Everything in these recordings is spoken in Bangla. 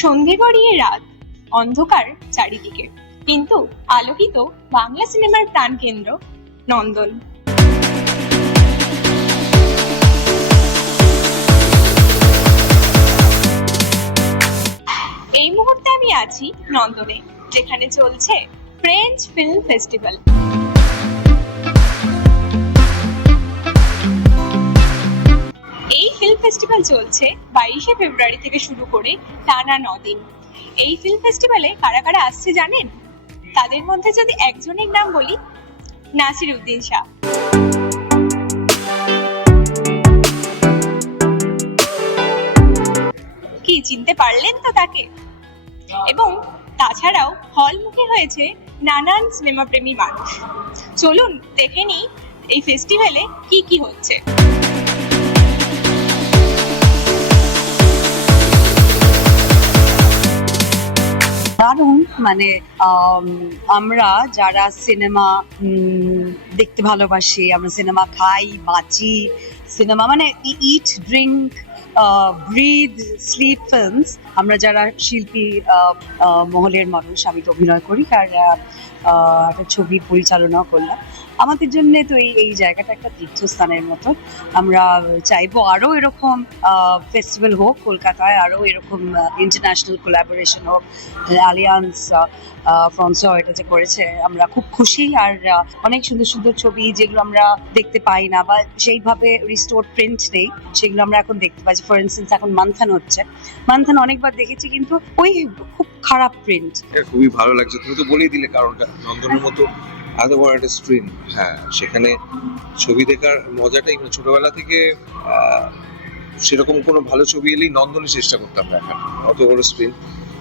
সন্ধে গড়িয়ে রাত, অন্ধকার চারিদিকে, কিন্তু আলোকিত বাংলা সিনেমার প্রাণকেন্দ্র নন্দন। এই মুহূর্তে আমি আছি নন্দনে, যেখানে চলছে ফ্রেঞ্চ ফিল্ম ফেস্টিভ্যাল। এই ফিল্ম ফেস্টিভ্যাল চলছে 22শে ফেব্রুয়ারি থেকে শুরু করে টানা 9 দিন। এই ফিল্ম ফেস্টিভ্যালে কারা কারা আসছে জানেন? তাদের মধ্যে যদি একজনের নাম বলি, নাসিরউদ্দিন শাহ। কি চিনতে পারলেন তো তাকে? এবং তাছাড়াও হলমুখী হয়েছে নানান সিনেমা প্রেমী মানুষ। চলুন দেখে নিই এই ফেস্টিভ্যালে কি কি হচ্ছে। দারুণ, মানে আমরা যারা সিনেমা দেখতে ভালোবাসি, আমরা সিনেমা খাই, বাঁচি, সিনেমা মানে ইট, ড্রিঙ্ক, ব্রিথ, স্লিপ ফিল্মস। আমরা যারা শিল্পী মহলের মানুষ, আমি তো অভিনয় করি আর একটা ছবি পরিচালনাও করলাম। আমাদের জন্য তো এই জায়গাটা একটা তীর্থস্থানের মতো। আমরা চাইবো আরো এরকম ফেস্টিভ্যাল হোক কলকাতায়, আরো এরকম ইন্টারন্যাশনাল কোলাবোরেশন হোক। আলিয়ান্স ফ্রান্সও এটা যে করেছে, আমরা খুব খুশি। আর অনেক সুন্দর সুন্দর ছবি যেগুলো আমরা দেখতে পাই না বা সেইভাবে রিস্টোর প্রিন্ট নেই, সেগুলো আমরা এখন দেখতে পাই। ফর ইনস্টেন্স এখন মান্থান হচ্ছে, মান্থান অনেকবার দেখেছি কিন্তু ওই খুব খারাপ প্রিন্ট। খুবই ভালো লাগছে, তুমি তো বলেই দিলে কারণটা। নন্দনের মতো এত বড় একটা স্ক্রিন, হ্যাঁ, সেখানে ছবি দেখার মজাটাই, মানে ছোটবেলা থেকে সেরকম কোনো ভালো ছবি এলেই নন্দনে চেষ্টা করতাম দেখার। অত বড় স্ক্রিন,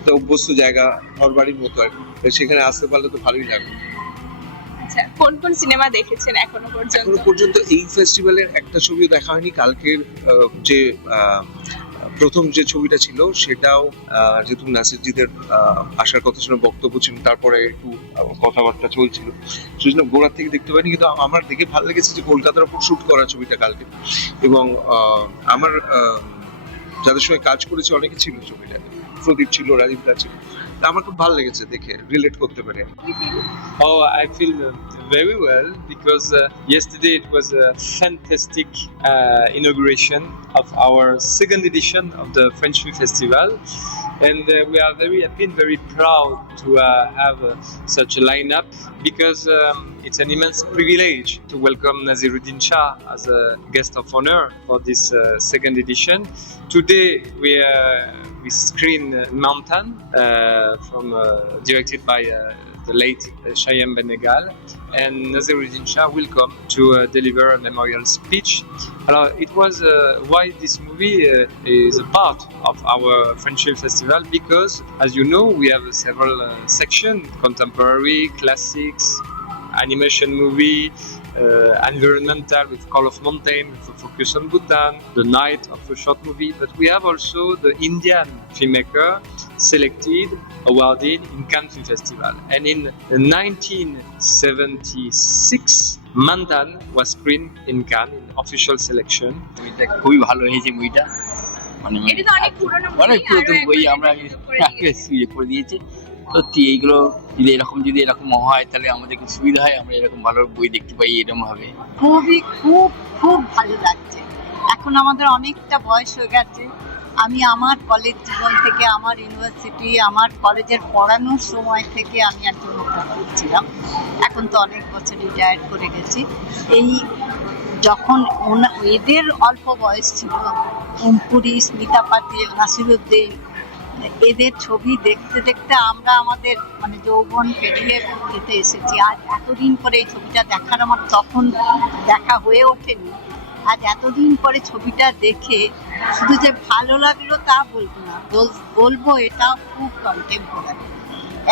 তো অভ্যস্ত জায়গা, ঘর বাড়ির মতো আর কি, সেখানে আসতে পারলে তো ভালোই লাগবে। আচ্ছা, কোন কোন সিনেমা দেখেছেন এখনো পর্যন্ত? এই ফেস্টিভ্যালের একটা ছবিও দেখা হয়নি। কালকের যে প্রথম যে ছবিটা ছিল সেটাও যেহেতু নাসিরজিদের আসার কথা ছিল, বক্তব্য ছিল, তারপরে একটু কথাবার্তা চলছিল, সেজন্য গোড়ার থেকে দেখতে পাইনি। কিন্তু আমার দেখে ভালো লেগেছে যে কলকাতার উপর শুট করা ছবিটা কালকে, এবং আমার যাদের সঙ্গে কাজ করেছে অনেকে ছিল ছবিটা, প্রদীপ ছিল, রাজীব দা ছিল, আমার খুব ভালো লেগেছে দেখে, রিলেট করতে পারি। Oh, I feel very well because yesterday it was a fantastic inauguration of our second edition of the French Film Festival, and we are very happy and very proud to have such a lineup, because it's an immense privilege to welcome Naziruddin Shah as a guest of honor for this second edition. Today we screen Mountain directed by the late Shyam Benegal, and Naziruddin Shah will come to deliver a memorial speech. It was why this movie is a part of our French Film Festival, because, as you know, we have several sections: contemporary, classics, animation movie, environmental with Call of Mountain, with a focus on Bhutan, The Night of a short movie, but we have also the Indian filmmaker selected, awarded in Cannes Film Festival. And in 1976, Mandan was screened in Cannes in official selection. এটা খুবই ভালো হয়েছে মুভিটা, মানে এটা তো অনেক পুরনো অনেক পুরাতন বই, আমরা করে দিয়েছি। সত্যি এইগুলো যদি এরকম হয় তাহলে আমাদের খুব সুবিধা হয়, আমরা এরকম ভালো বই দেখতে পাই এরকম ভাবে। খুবই খুব খুব ভালো লাগছে। এখন আমাদের অনেকটা বয়স হয়ে গেছে। আমি আমার কলেজ জীবন থেকে, আমার ইউনিভার্সিটি, আমার কলেজের পড়ানোর সময় থেকে আমি একজন অধ্যাপক ছিলাম। এখন তো অনেক বছর রিটায়ার করে গেছি। এই যখন এদের অল্প বয়স ছিল, অঙ্কুরি, স্মিতা পাতিল, নাসিরুদ্দিন, এদের ছবি দেখতে দেখতে আমরা আমাদের মানে যৌবন পেরিয়ে যেতে এসেছি। আজ এতদিন পরে এই ছবিটা দেখার আমার তখন দেখা হয়ে ওঠেনি। আজ এতদিন পরে ছবিটা দেখে শুধু যে ভালো লাগলো তা বলবো না, বলবো এটা খুব কন্টেম্পোরারি।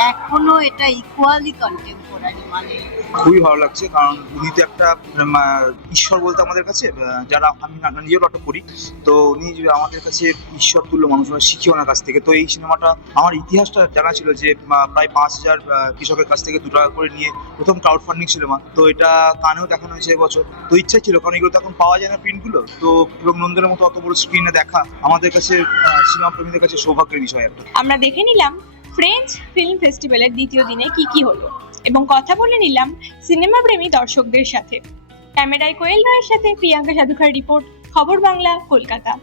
এখনো এটা ইকুয়ালি কন্টেম্পোরারি মানে খুবই ভালো লাগছে, কারণ উনি তো একটা ঈশ্বর বলতে আমাদের কাছে, যারা আমি নিজেও নাটক করি, তো উনি যে আমাদের কাছে ঈশ্বর তুল্য মানুষ, আমরা শিখি ওনার কাছ থেকে। তো এই সিনেমাটা আমার ইতিহাসটা জানা ছিল যে প্রায় 5,000 কৃষকের কাছ থেকে 2 টাকা করে নিয়ে প্রথম ক্রাউড ফান্ডিং সিনেমা, তো এটা কানেও দেখানো হয়েছে এবছর। তো ইচ্ছা ছিল, কারণ এগুলো তো এখন পাওয়া যায় না প্রিন্টগুলো, তো এবং নন্দনের মতো অত বড় স্ক্রিনে দেখা আমাদের কাছে সিনেমা প্রেমীদের কাছে সৌভাগ্যের বিষয় একটা। আমরা দেখে নিলাম ফ্রেঞ্চ ফিল্ম ফেস্টিভ্যালের দ্বিতীয় দিনে কি কি হলো এবং কথা বলে নিলাম সিনেমা প্রেমী দর্শকদের সাথে। ক্যামেরায় কোয়েল রায়ের সাথে প্রিয়াঙ্কা সাধুখার রিপোর্ট, খবর বাংলা, কলকাতা।